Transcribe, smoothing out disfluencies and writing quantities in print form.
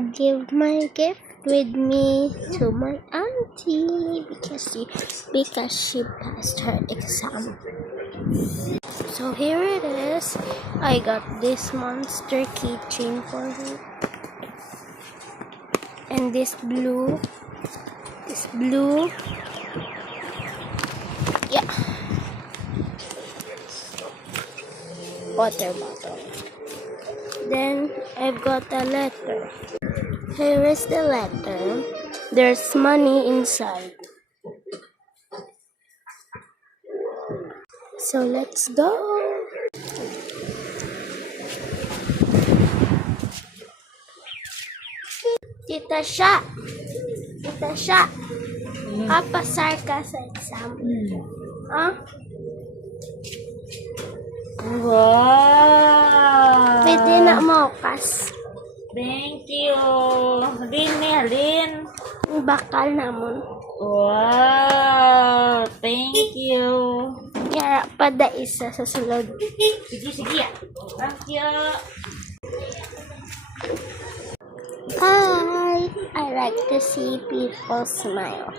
give my gift with me to my auntie because she passed her exam. So here it is. I got this monster keychain for her. And this blue. Yeah. Water bottle. Then I've got a letter. Here is the letter. There's money inside. So let's go. Tita Sha, kapasar ka sa exam. Huh? Wow! Pwede na maukas. Thank you! Halin. Bakal namon. Wow! Thank you! Yara pa da isa sa sulod. Sige. Thank you! Hi! I like to see people smile.